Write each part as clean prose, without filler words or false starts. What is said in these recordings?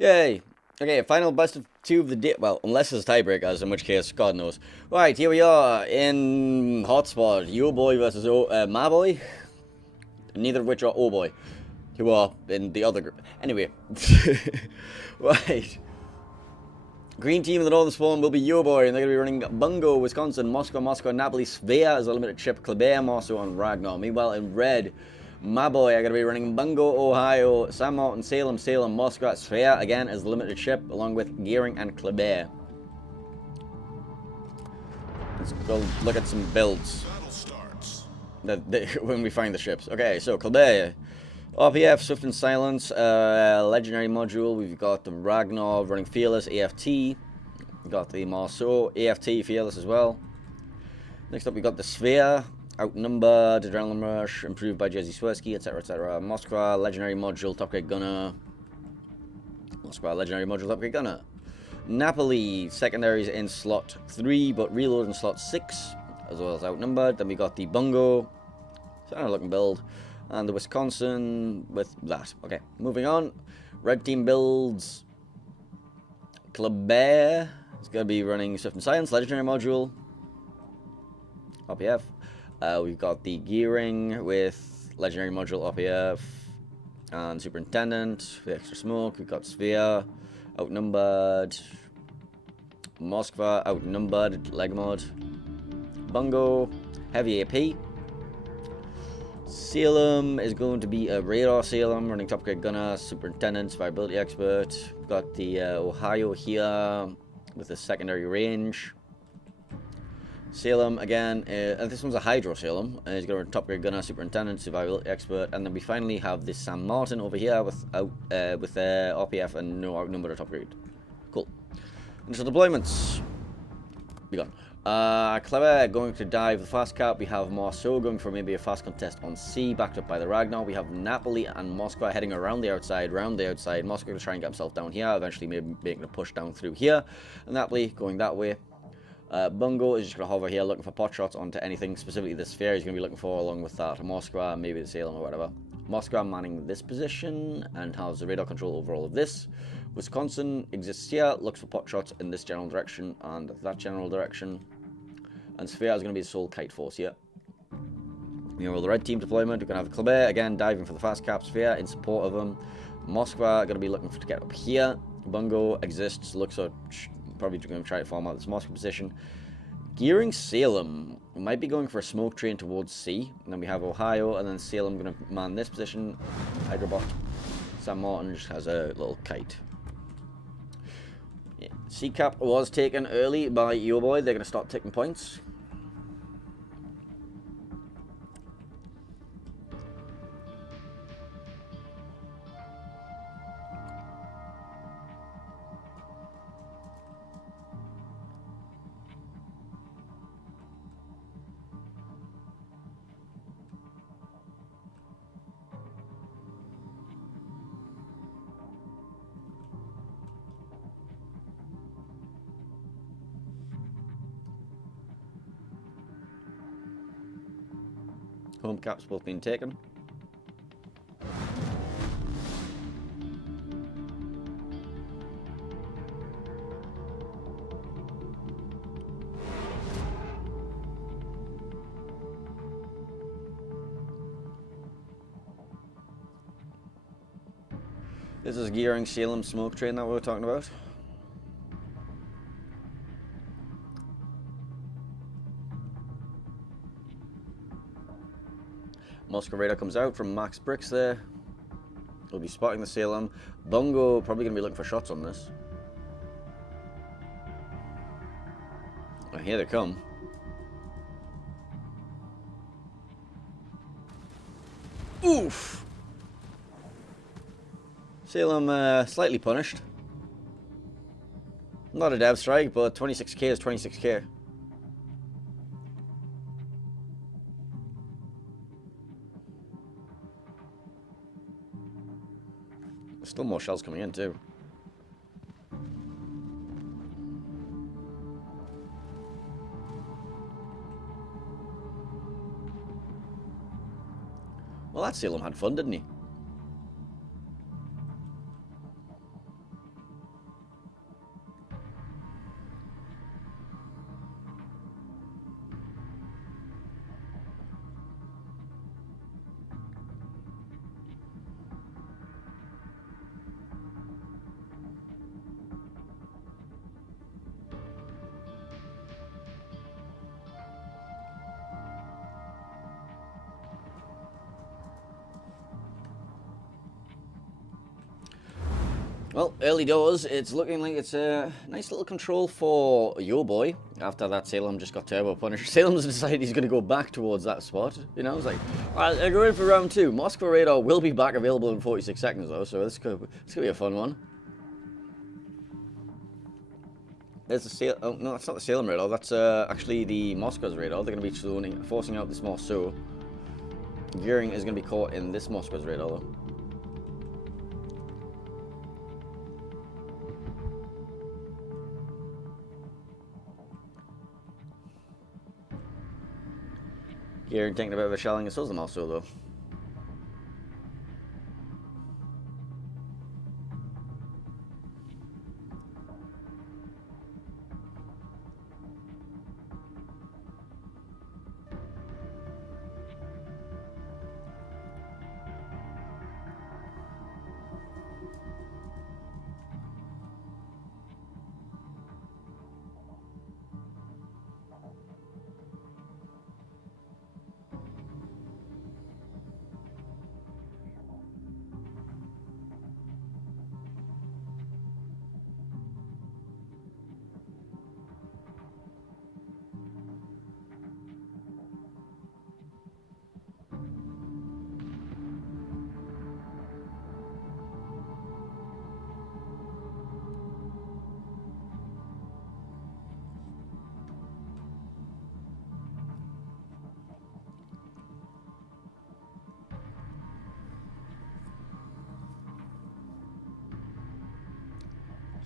Yay! Okay, final best of two of the day. Well, unless it's tiebreakers, in which case, God knows. Right, here we are in Hotspot. YOBOY versus MABOY. Neither of which are OBOY, who are in the other group. Anyway. Right. Green team in the Northern Spawn will be YOBOY, and they're going to be running Bungo, Wisconsin, Moscow, Napoli, Svea as a limited ship, Kleber, Marceau, and Ragnar. Meanwhile, in red, MABOY are going to be running Bungo, Ohio, San Martin, Salem, Moscow, Svea again as the limited ship, along with Gearing and Kleber. Let's go look at some builds when we find the ships. Okay, so Kleber. RPF, Swift and Silence, Legendary Module, we've got the Ragnar running Fearless, AFT, we've got the Marceau, AFT, Fearless as well. Next up we got the Sphere, Outnumbered, Adrenaline Rush, Improved by Jerzy Swirsky, etc, etc. Moskva, Legendary Module, Top Grade Gunner. Moskva, Legendary Module, Top Grade Gunner. Napoli, secondaries in slot 3, but reload in slot 6, as well as Outnumbered. Then we got the Bungo, standard looking build. And the Wisconsin with that. Okay, moving on. Red team builds. Kleber is going to be running Swift and Silence, Legendary Module. RPF. We've got the Gearing with Legendary Module, RPF. And Superintendent with extra smoke. We've got Sphere, Outnumbered. Moskva, Outnumbered, Leg Mod. Bungo, Heavy AP. Salem is going to be a radar Salem, running top grade gunner, superintendent, survivability expert. We've got the Ohio here with a secondary range. Salem again, this one's a Hydro Salem. He's going to run top grade gunner, superintendent, survivability expert, and then we finally have this San Martin over here with RPF and no outnumbered top grade. Cool. Initial deployments. Be gone. Kleber going to dive the fast cap. We have Marceau going for maybe a fast contest on C, backed up by the Ragnar. We have Napoli and Moscow heading around the outside, Moscow going to try and get himself down here, eventually maybe making a push down through here. And Napoli going that way. Bungo is just going to hover here, looking for pot shots onto anything, specifically the Sphere he's going to be looking for, along with that Moscow, maybe the Salem or whatever. Moscow manning this position and has the radar control over all of this. Wisconsin exists here, looks for pot shots in this general direction and that general direction. And Sphere is going to be the sole kite force here. Meanwhile, the red team deployment, we're going to have Kleber again diving for the fast cap. Sphere in support of him. Moskva going to be looking to get up here. Bungo exists, looks like probably going to try to farm out this Moskva position. Gearing Salem might be going for a smoke train towards C. And then we have Ohio, and then Salem going to man this position. Hydrobot. San Martin just has a little kite. Yeah. C-cap was taken early by YOBOY. They're going to start taking points. Home caps both been taken. This is Gearing Salem smoke train that we were talking about. Moscow radar comes out from Max Bricks there. We'll be spotting the Salem. Bungo probably going to be looking for shots on this. Oh, here they come. Oof! Salem slightly punished. Not a dev strike, but 26k is 26k. Still more shells coming in too. Well, that Salem had fun, didn't he? Well, early doors, it's looking like it's a nice little control for YOBOY after that Salem just got turbo punished. Salem's decided he's going to go back towards that spot. You know, it's like, alright, they're going for round 2. Moscow radar will be back available in 46 seconds though, so this could be a fun one. There's the Salem. Oh, no, that's not the Salem radar. That's actually the Moscow's radar. They're going to be forcing out this Moscow. Gearing is going to be caught in this Moscow's radar though. Gearing taking a bit of a shelling, and so's the Moscow though.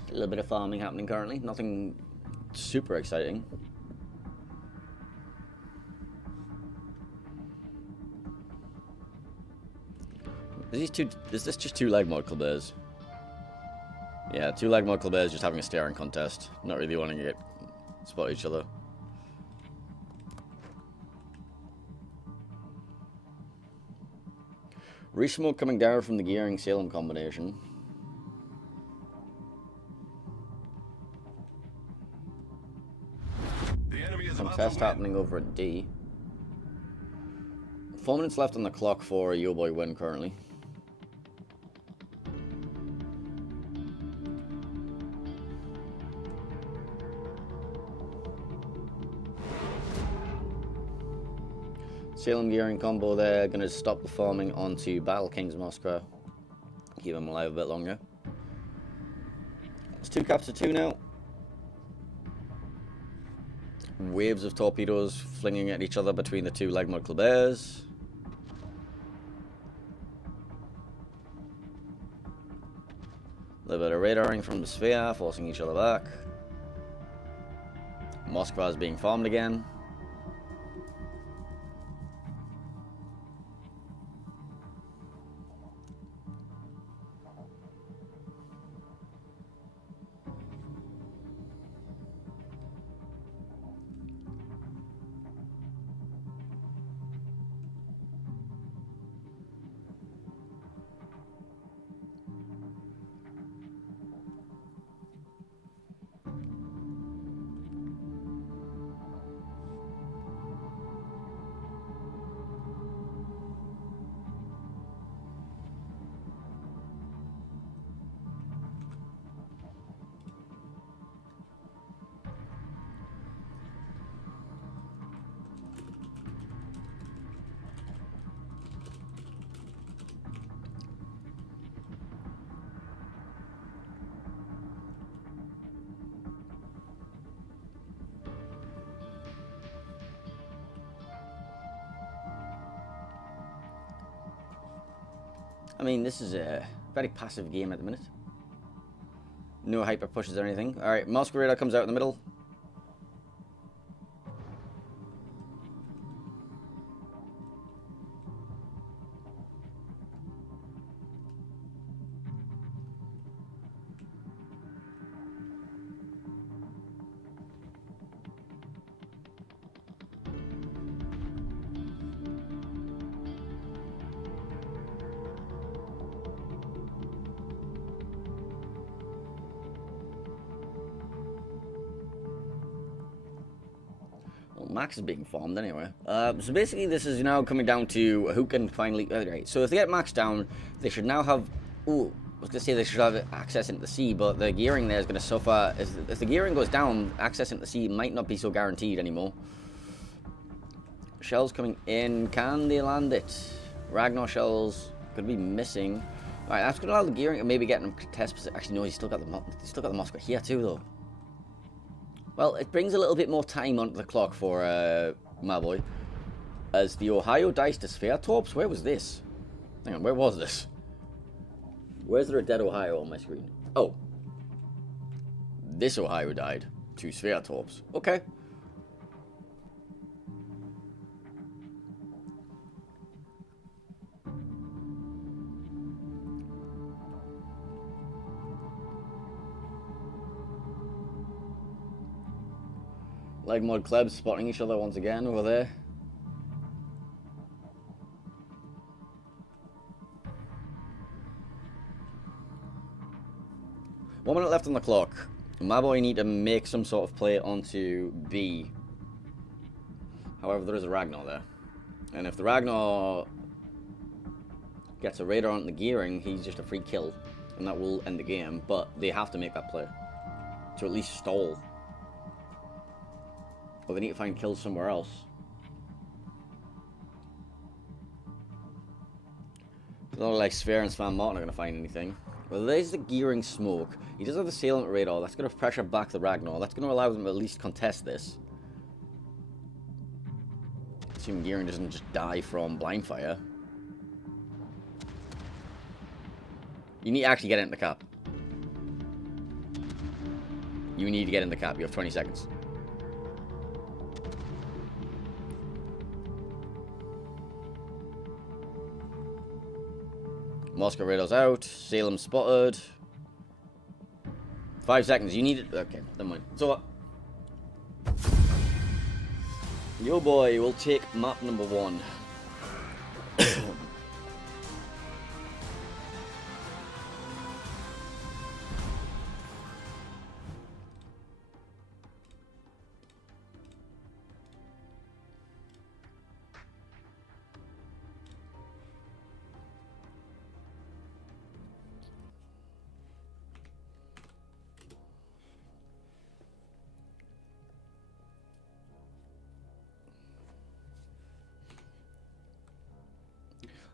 A little bit of farming happening currently. Nothing super exciting. Is this just two lag mod bears? Yeah, two lag mod bears just having a staring contest. Not really wanting to spot each other. Resmoke coming down from the gearing Salem combination. Contest happening over at D. 4 minutes left on the clock for a YOBOY win currently. Salem gearing combo there, gonna stop the farming onto Battle King's Moscow. Keep him alive a bit longer. It's 2 caps to 2 now. Waves of torpedoes flinging at each other between the two leg mod bears. A little bit of radaring from the sphere, forcing each other back. Moskva is being farmed again. I mean, this is a very passive game at the minute. No hyper pushes or anything. Alright, Moscow radar comes out in the middle. Max is being farmed anyway. So basically this is now coming down to who can finally... Right, so if they get Max down, they should now have... Ooh, was going to say they should have access into the sea, but the gearing there is going to suffer. If the gearing goes down, access into the sea might not be so guaranteed anymore. Shells coming in. Can they land it? Ragnar shells could be missing. Alright, that's going to allow the gearing to maybe get them test position. Actually, no, he's still got the Moscow here too, though. Well, it brings a little bit more time onto the clock for MABOY. As the Ohio dice to sphere torps. Where was this? Hang on, where was this? Where's there a dead Ohio on my screen? Oh. This Ohio died to sphere torps. Okay. Leg mod clubs spotting each other once again over there. One minute left on the clock. MABOY need to make some sort of play onto B. However, there is a Ragnar there. And if the Ragnar gets a radar on the gearing, he's just a free kill. And that will end the game. But they have to make that play. To at least stall. Or they need to find kills somewhere else. It's not like Sphere and Svan Martin are going to find anything. Well, there's the gearing smoke. He does have the assailant radar. That's going to pressure back the Ragnar. That's going to allow them to at least contest this. Assuming gearing doesn't just die from blind fire. You need to actually get into the cap. You need to get in the cap. You have 20 seconds. Moscow radar's out. Salem spotted. 5 seconds. You need it. Okay, never mind. So, YOBOY will take map number 1.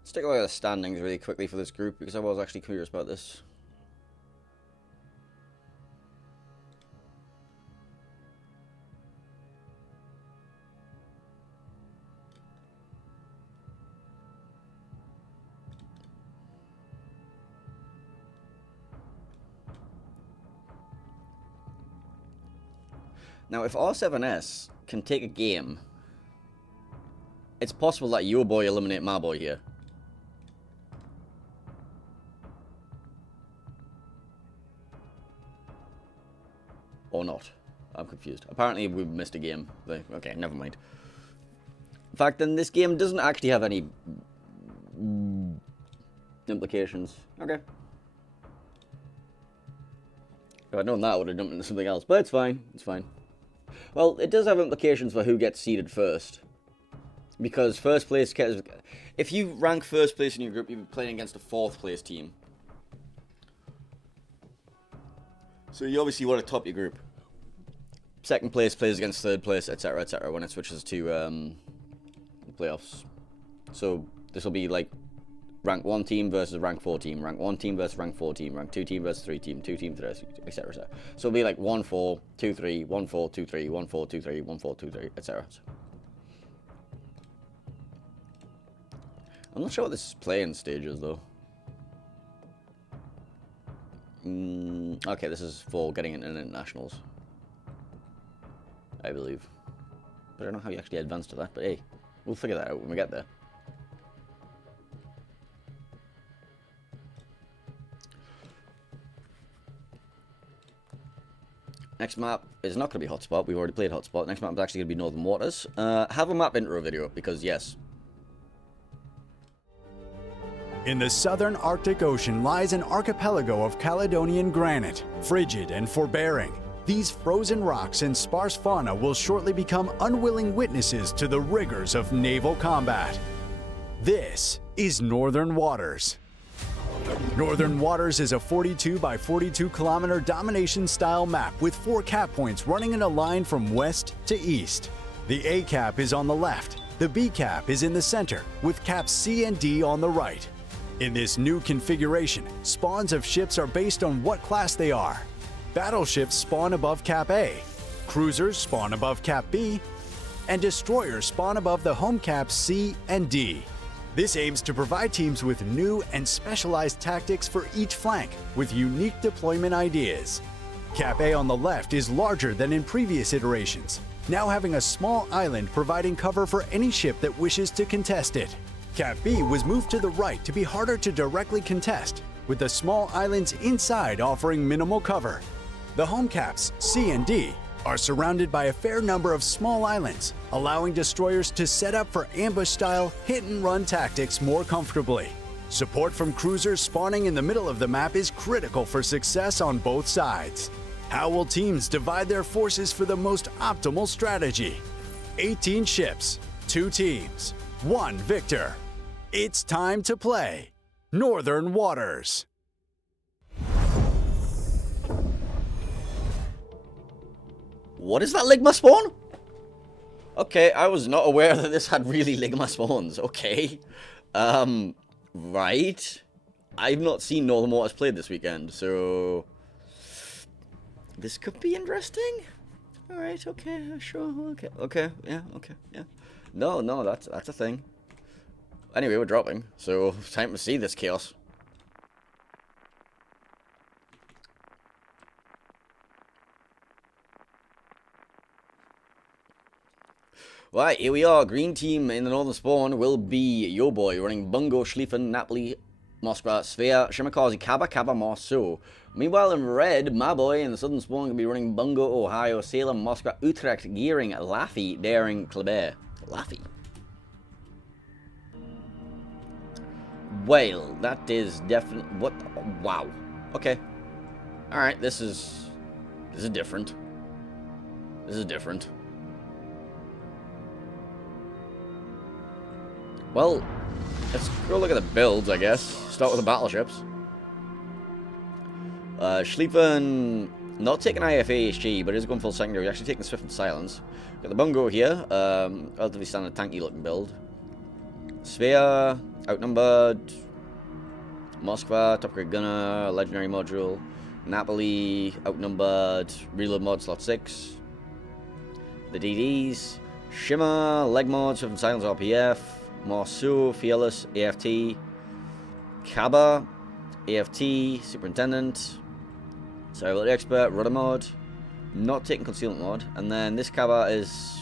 Let's take a look at the standings really quickly for this group, because I was actually curious about this. Now, if R7S can take a game, it's possible that YOBOY eliminate MABOY here. Or not. I'm confused. Apparently we missed a game. Okay, never mind. In fact, then this game doesn't actually have any implications. Okay. If I'd known that, I would have jumped into something else. But it's fine. It's fine. Well, it does have implications for who gets seeded first. Because first place... If you rank first place in your group, you'll be playing against a 4th place team. So you obviously want to top your group. Second place plays against third place, etc., etc., when it switches to playoffs. So this will be like rank 1 team versus rank 4 team, rank 1 team versus rank 4 team, rank 2 team versus 3 team, 2 team, etc., etc. So it'll be like 1-4, 2-3, 1-4, 2-3, 1-4, 2-3, 1-4, 2-3, etc. I'm not sure what this playing stage is though. Okay, this is for getting into internationals, I believe. But I don't know how you actually advance to that, but hey, we'll figure that out when we get there. Next map is not going to be Hotspot. We've already played Hotspot. Next map is actually going to be Northern Waters. Have a map intro video, because yes. In the southern Arctic Ocean lies an archipelago of Caledonian granite, frigid and forbearing. These frozen rocks and sparse fauna will shortly become unwilling witnesses to the rigors of naval combat. This is Northern Waters. Northern Waters is a 42 by 42 kilometer domination-style map with 4 cap points running in a line from west to east. The A cap is on the left, the B cap is in the center, with caps C and D on the right. In this new configuration, spawns of ships are based on what class they are. Battleships spawn above Cap A, cruisers spawn above Cap B, and destroyers spawn above the home caps C and D. This aims to provide teams with new and specialized tactics for each flank, with unique deployment ideas. Cap A on the left is larger than in previous iterations, now having a small island providing cover for any ship that wishes to contest it. Cap B was moved to the right to be harder to directly contest, with the small islands inside offering minimal cover. The home caps, C and D, are surrounded by a fair number of small islands, allowing destroyers to set up for ambush-style hit-and-run tactics more comfortably. Support from cruisers spawning in the middle of the map is critical for success on both sides. How will teams divide their forces for the most optimal strategy? 18 ships, 2 teams, 1 victor. It's time to play Northern Waters. What is that Ligma spawn? Okay, I was not aware that this had really Ligma spawns. Okay. Right. I've not seen Northern Waters played this weekend, so this could be interesting. Alright, okay, sure, okay, yeah. No, that's a thing. Anyway, we're dropping, so time to see this chaos. Right, here we are. Green team in the northern spawn will be YOBOY running Bungo, Schlieffen, Napoli, Moskva, Sphere, Shimakaze, Kaba, Marceau. Meanwhile, in red, MABOY in the southern spawn will be running Bungo, Ohio, Salem, Moskva, Utrecht, Gearing, Laffy, Daring, Kleber. Laffy. Well, that is definitely... What? Wow. Okay. Alright, this is different. This is different. Well, let's go look at the builds, I guess. Start with the battleships. Schlieffen, not taking IFAHG, but is going full secondary. He's actually taking Swift and Silence. Got the Bungo here, relatively standard tanky looking build. Sphere, outnumbered. Moskva, top grade gunner, legendary module. Napoli, outnumbered, reload mod slot 6. The DDs, Shimmer, leg mod, Swift and Silence RPF. Marceau, Fearless, AFT, Kaba, AFT, Superintendent, Survivability Expert, Rudder Mod, not taking Concealment Mod, and then this Kaba is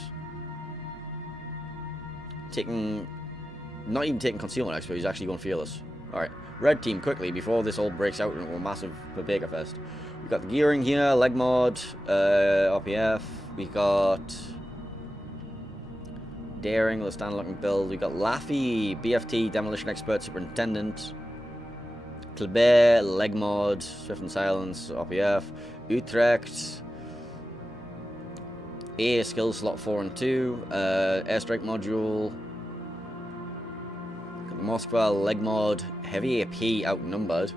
not even taking Concealment Expert, he's actually going Fearless. Alright, red team, quickly, before this all breaks out into a massive Babega Fest. We've got the Gearing here, Leg Mod, RPF, we got Daring, the stand looking build. We got Laffy, BFT, Demolition Expert, Superintendent. Kleber, Leg Mod, Swift and Silence, RPF. Utrecht. A skill slot 4 and 2. Airstrike module. Got the Moskva, Leg Mod, Heavy AP outnumbered.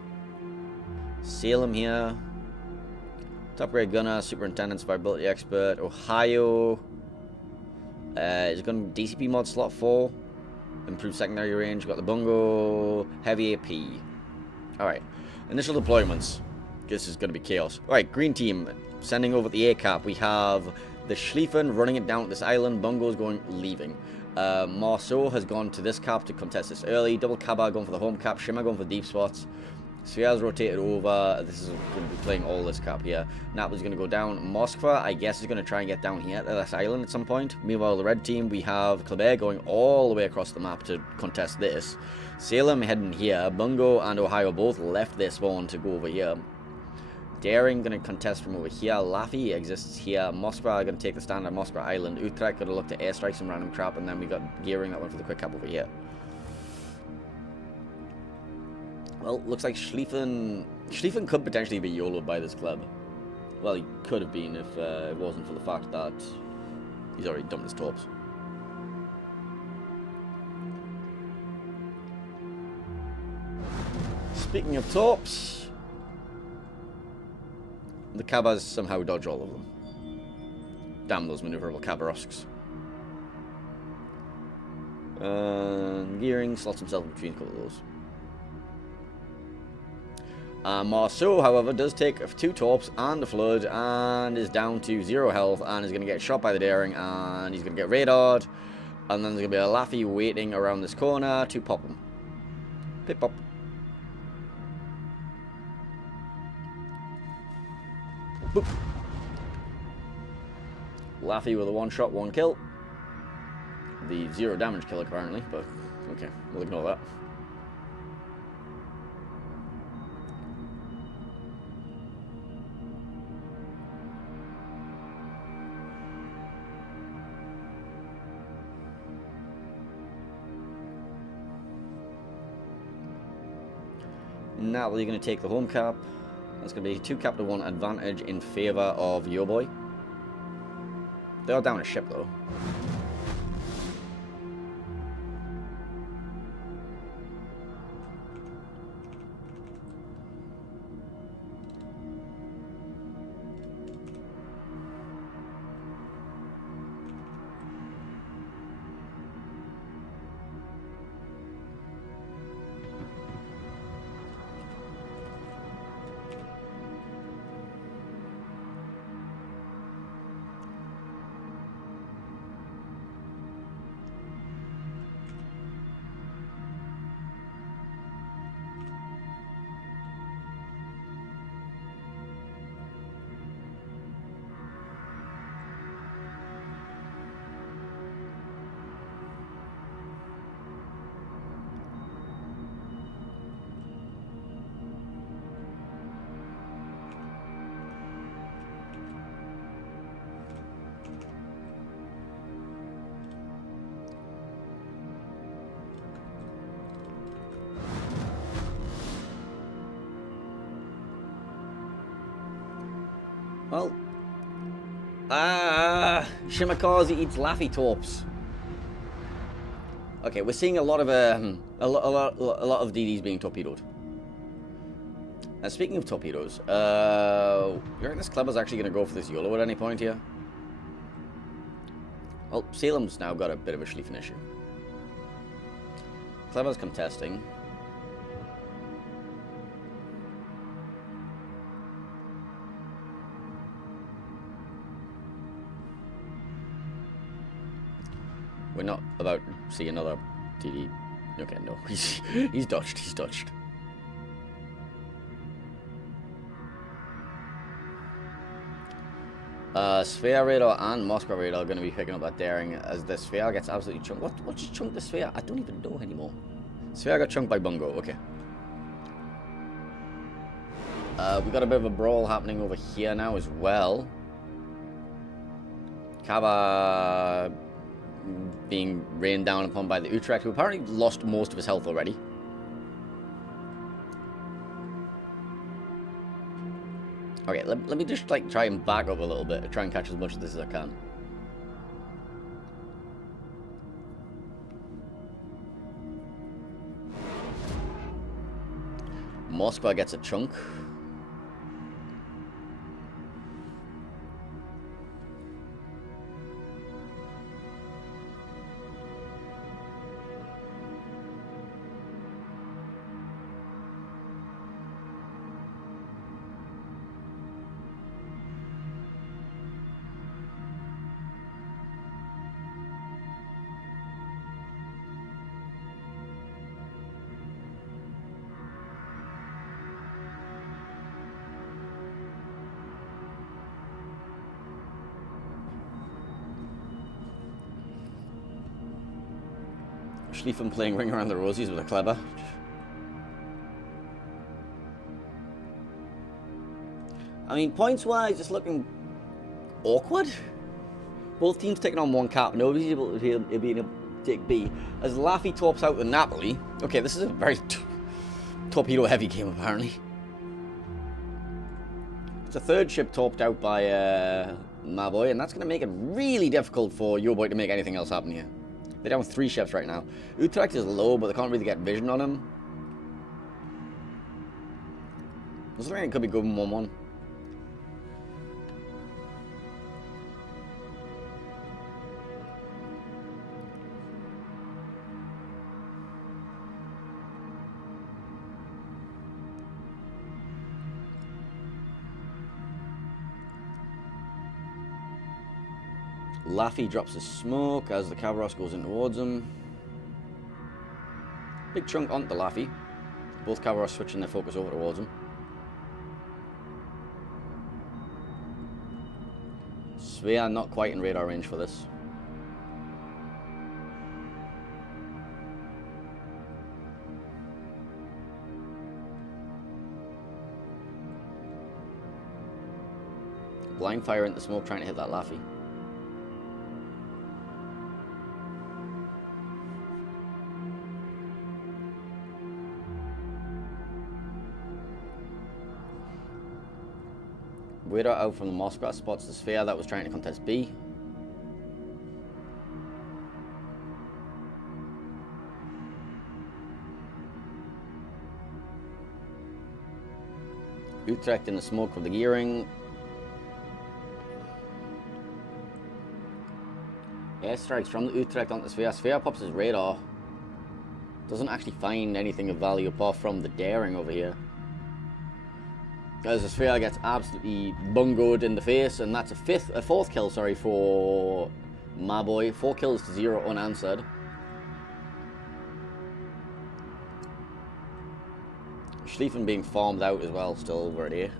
Salem here. Top grade gunner, Superintendent, Survivability Expert. Ohio. Is going to DCP mod slot 4. Improved secondary range. Got the Bungo. Heavy AP. Alright. Initial deployments. This is going to be chaos. Alright, green team. Sending over the A cap. We have the Schlieffen running it down to this island. Bungo's leaving. Marceau has gone to this cap to contest this early. Double Kaba going for the home cap. Shimmer going for deep spots. Sphere's rotated over. This is going to be playing all this cap here. Napoli's going to go down. Moskva, I guess, is going to try and get down here to this island at some point. Meanwhile, the red team, we have Kleber going all the way across the map to contest this. Salem heading here. Bungo and Ohio both left their spawn to go over here. Daring going to contest from over here. Laffy exists here. Moskva are going to take the stand on Moskva Island. Utrecht going to look to airstrike some random crap. And then we got Gearing that went for the quick cap over here. Well, looks like Schlieffen could potentially be YOLO'd by this club. Well, he could have been if it wasn't for the fact that he's already dumped his torps. Speaking of torps, the Cabas somehow dodge all of them. Damn those maneuverable Kabarosks. Gearing slots himself between a couple of those. Marceau, however, does take 2 torps and a flood and is down to 0 health and is going to get shot by the Daring and he's going to get radared. And then there's going to be a Laffy waiting around this corner to pop him. Pip pop. Boop. Laffy with a 1-shot, 1 kill. The 0 damage kill apparently, but okay, we'll ignore that. Now you're going to take the home cap. That's going to be 2 cap to 1 advantage in favour of YOBOY. They are down a ship though. Well, Shimakaze eats Laffy torps. Okay, we're seeing a lot of DDs being torpedoed. Speaking of torpedoes, you reckon this Kleber's actually going to go for this YOLO at any point here? Well, Salem's now got a bit of a Schlieffen issue. Kleber's contesting. We're not about to see another DD. Okay, no. He's dodged. He's dodged. Sphere Radar and Moscow Radar are going to be picking up that daring as the Sphere gets absolutely chunked. What just chunked the Sphere? I don't even know anymore. Sphere got chunked by Bungo. Okay. We got a bit of a brawl happening over here now as well. Kaba being rained down upon by the Utrecht, who apparently lost most of his health already. Okay, let me just like try and back up a little bit, try and catch as much of this as I can. Moskva gets a chunk. Schlieffen playing Ring Around the Rosies with a Kleber. I mean, points-wise, it's looking awkward. Both teams taking on 1 cap. Nobody's able to take B. As Laffy torps out the Napoli. Okay, this is a very torpedo-heavy game, apparently. It's a 3rd ship torped out by MABOY, and that's going to make it really difficult for YOBOY to make anything else happen here. They're down with 3 ships right now. Utrecht is low, but they can't really get vision on him. Looks like it could be good in 1-1. Laffy drops his smoke as the Kavaros goes in towards him. Big chunk onto Laffy. Both Kavaros switching their focus over towards him. Svea not quite in radar range for this. Blind fire into smoke trying to hit that Laffy. Wader out from the Moskva spots the Sphere that was trying to contest B. Utrecht in the smoke for the gearing. Airstrikes from the Utrecht onto Sphere. Sphere pops his radar. Doesn't actually find anything of value apart from the daring over here. As the Sphere gets absolutely bungoed in the face, and that's a fourth kill, sorry, for MABOY. 4 kills to 0 unanswered. Schlieffen being farmed out as well, still over at A.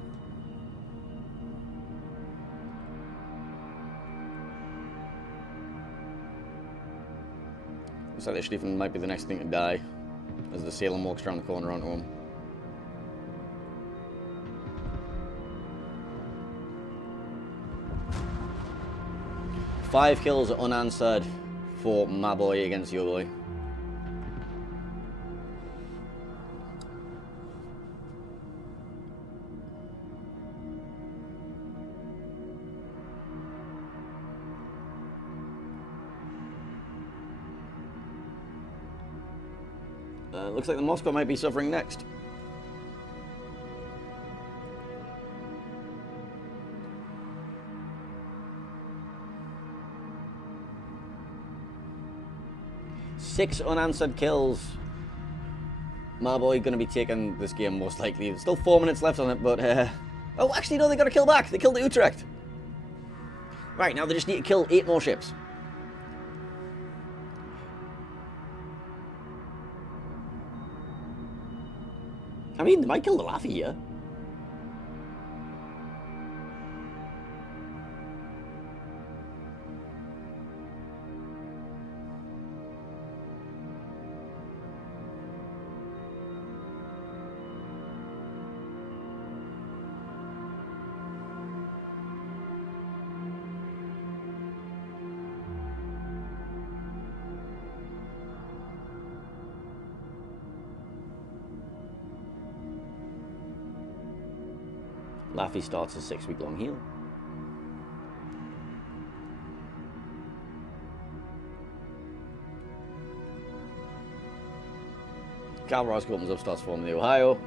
Looks like Schlieffen might be the next thing to die, as the Salem walks around the corner onto him. Five kills unanswered for MABOY against YOBOY. Looks like the Moscow might be suffering next. Six unanswered kills. MABOY going to be taking this game most likely. There's still 4 minutes left on it, but... oh, actually, no, they got a kill back. They killed the Utrecht. Right, now they just need to kill 8 more ships. I mean, they might kill the Laffy here. Laffy starts a 6-week-long heal. Kalvarowski opens up, starts forming the Ohio.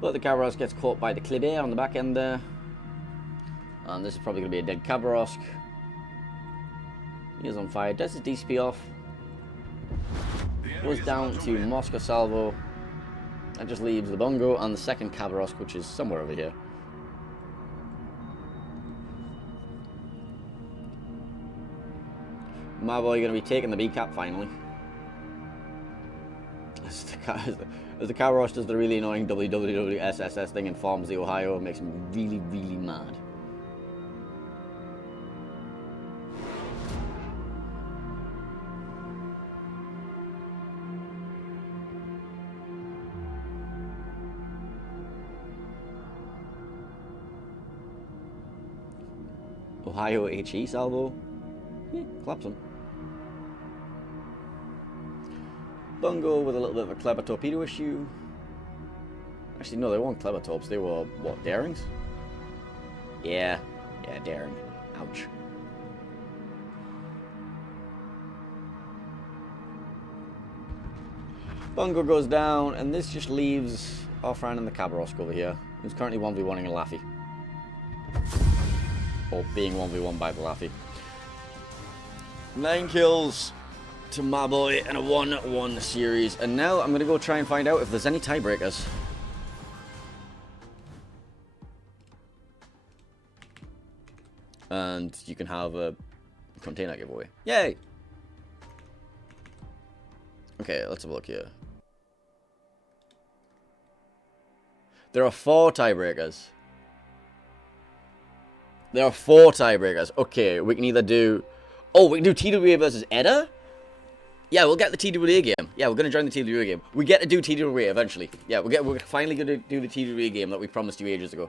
But the Kavarosk gets caught by the Kliber on the back end there. And this is probably going to be a dead Kavarosk. He is on fire, does his DCP off. Goes down to Moscow Salvo. That just leaves the Bungo and the second Kavarosk, which is somewhere over here. MABOY going to be taking the B cap finally. As the Kavarosk does the really annoying WWWSSS thing and farms the Ohio, it makes him really, really mad. Ohio HE salvo. Yeah, claps him. Bungo with a little bit of a clever torpedo issue. Actually, no, they weren't clever torps. They were, what, darings? Yeah, daring. Ouch. Bungo goes down, and this just leaves our friend in the Cabrosk over here, who's currently 1v1ing a Laffy. Or being 1v1 by the Laffy. 9 kills to MABOY and a 1-1 series. And now I'm going to go try and find out if there's any tiebreakers. And you can have a container giveaway. Yay! Okay, let's have a look here. There are 4 tiebreakers. There are 4 tiebreakers. Okay, we can either do... Oh, we can do TWA versus Edda? Yeah, we'll get the TWA game. Yeah, we're going to join the TWA game. We get to do TWA eventually. Yeah, we're finally going to do the TWA game that we promised you ages ago.